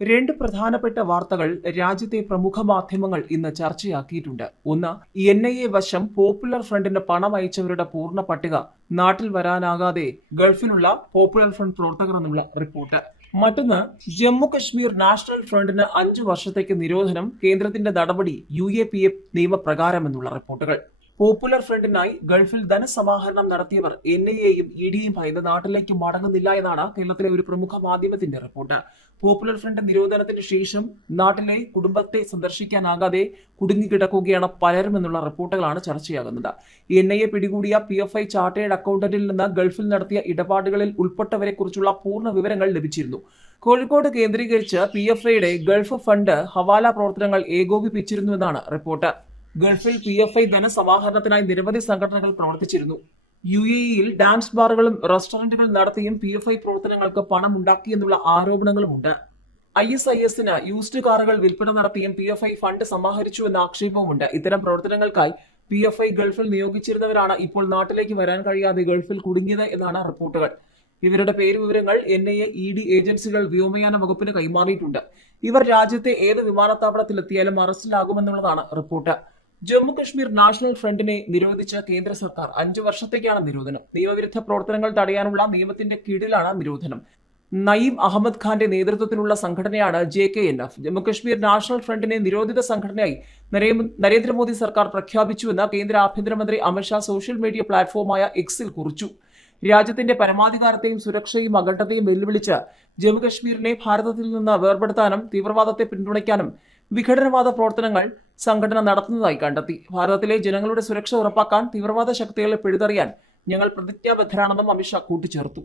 രണ്ട് പ്രധാനപ്പെട്ട വാർത്തകൾ രാജ്യത്തെ പ്രമുഖ മാധ്യമങ്ങൾ ഇന്ന് ചർച്ചയാക്കിയിട്ടുണ്ട്. ഒന്ന്, NIA വശം പോപ്പുലർ ഫ്രണ്ടിന് പണം അയച്ചവരുടെ പൂർണ്ണ പട്ടിക നാട്ടിൽ വരാനാകാതെ ഗൾഫിലുള്ള പോപ്പുലർ ഫ്രണ്ട് പ്രവർത്തകർ എന്നുള്ള റിപ്പോർട്ട്. മറ്റൊന്ന്, ജമ്മു കശ്മീർ നാഷണൽ ഫ്രണ്ടിന് 5 വർഷത്തേക്ക് നിരോധനം, കേന്ദ്രത്തിന്റെ നടപടി UAPA നിയമപ്രകാരം എന്നുള്ള റിപ്പോർട്ടുകൾ. പോപ്പുലർ ഫ്രണ്ടിനായി ഗൾഫിൽ ധനസമാഹരണം നടത്തിയവർ NIAയും EDയും ഭയന്ന് നാട്ടിലേക്ക് മടങ്ങുന്നില്ല എന്നാണ് കേരളത്തിലെ ഒരു പ്രമുഖ മാധ്യമത്തിന്റെ റിപ്പോർട്ട്. പോപ്പുലർ ഫ്രണ്ട് നിരോധനത്തിന് ശേഷം നാട്ടിലെ കുടുംബത്തെ സന്ദർശിക്കാനാകാതെ കുടുങ്ങിക്കിടക്കുകയാണ് പലരും എന്നുള്ള റിപ്പോർട്ടുകളാണ് ചർച്ചയാകുന്നത്. NIA പിടികൂടിയ PFI ചാർട്ടേഡ് അക്കൗണ്ടന്റിൽ നിന്ന് ഗൾഫിൽ നടത്തിയ ഇടപാടുകളിൽ ഉൾപ്പെട്ടവരെ കുറിച്ചുള്ള പൂർണ്ണ വിവരങ്ങൾ ലഭിച്ചിരുന്നു. കോഴിക്കോട് കേന്ദ്രീകരിച്ച് PFIയുടെ ഗൾഫ് ഫണ്ട് ഹവാല പ്രവർത്തനങ്ങൾ ഏകോപിപ്പിച്ചിരുന്നുവെന്നാണ് റിപ്പോർട്ട്. ഗൾഫിൽ PFI ധനസമാഹരണത്തിനായി നിരവധി സംഘടനകൾ പ്രവർത്തിച്ചിരുന്നു. UAEയിൽ ഡാൻസ് ബാറുകളും റെസ്റ്റോറന്റുകൾ നടത്തിയും PFI പ്രവർത്തനങ്ങൾക്ക് പണം ഉണ്ടാക്കിയെന്നുള്ള ആരോപണങ്ങളുമുണ്ട്. ISISന് യൂസ്ഡ് കാറുകൾ വിൽപ്പന നടത്തിയും PFI ഫണ്ട് സമാഹരിച്ചുവെന്ന ആക്ഷേപവുമുണ്ട്. ഇത്തരം പ്രവർത്തനങ്ങൾക്കായി PFI ഗൾഫിൽ നിയോഗിച്ചിരുന്നവരാണ് ഇപ്പോൾ നാട്ടിലേക്ക് വരാൻ കഴിയാതെ ഗൾഫിൽ കുടുങ്ങിയത് എന്നാണ് റിപ്പോർട്ടുകൾ. ഇവരുടെ പേരുവിവരങ്ങൾ NIA, ED ഏജൻസികൾ വ്യോമയാന വകുപ്പിന് കൈമാറിയിട്ടുണ്ട്. ഇവർ രാജ്യത്തെ ഏത് വിമാനത്താവളത്തിലെത്തിയാലും അറസ്റ്റിലാകുമെന്നുള്ളതാണ് റിപ്പോർട്ട്. ജമ്മു കശ്മീർ നാഷണൽ ഫ്രണ്ടിനെ നിരോധിച്ച കേന്ദ്ര സർക്കാർ 5 വർഷത്തേക്കാണ് നിരോധനം. നിയമവിരുദ്ധ പ്രവർത്തനങ്ങൾ തടയാനുള്ള നിയമത്തിന്റെ കീഴിലാണ് നിരോധനം. നയീം അഹമ്മദ് ഖാന്റെ നേതൃത്വത്തിലുള്ള സംഘടനയാണ് JKNF. ജമ്മു കശ്മീർ നാഷണൽ ഫ്രണ്ടിനെ നിരോധിത സംഘടനയായി നരേന്ദ്രമോദി സർക്കാർ പ്രഖ്യാപിച്ചുവെന്ന് കേന്ദ്ര ആഭ്യന്തരമന്ത്രി അമിത്ഷാ സോഷ്യൽ മീഡിയ പ്ലാറ്റ്ഫോമായ Xൽ കുറിച്ചു. രാജ്യത്തിന്റെ പരമാധികാരത്തെയും സുരക്ഷയും അഖണ്ഡതയും വെല്ലുവിളിച്ച് ജമ്മു കശ്മീരിനെ ഭാരതത്തിൽ നിന്ന് വേർപെടുത്താനും തീവ്രവാദത്തെ പിന്തുണയ്ക്കാനും വിഘടനവാദ പ്രവർത്തനങ്ങൾ സംഘടന നടത്തുന്നതായി കണ്ടെത്തി. ഭാരതത്തിലെ ജനങ്ങളുടെ സുരക്ഷ ഉറപ്പാക്കാൻ തീവ്രവാദ ശക്തികളെ പിഴുതെറിയാൻ ഞങ്ങൾ പ്രതിജ്ഞാബദ്ധരാണെന്നും അമിത്ഷാ കൂട്ടിച്ചേർത്തു.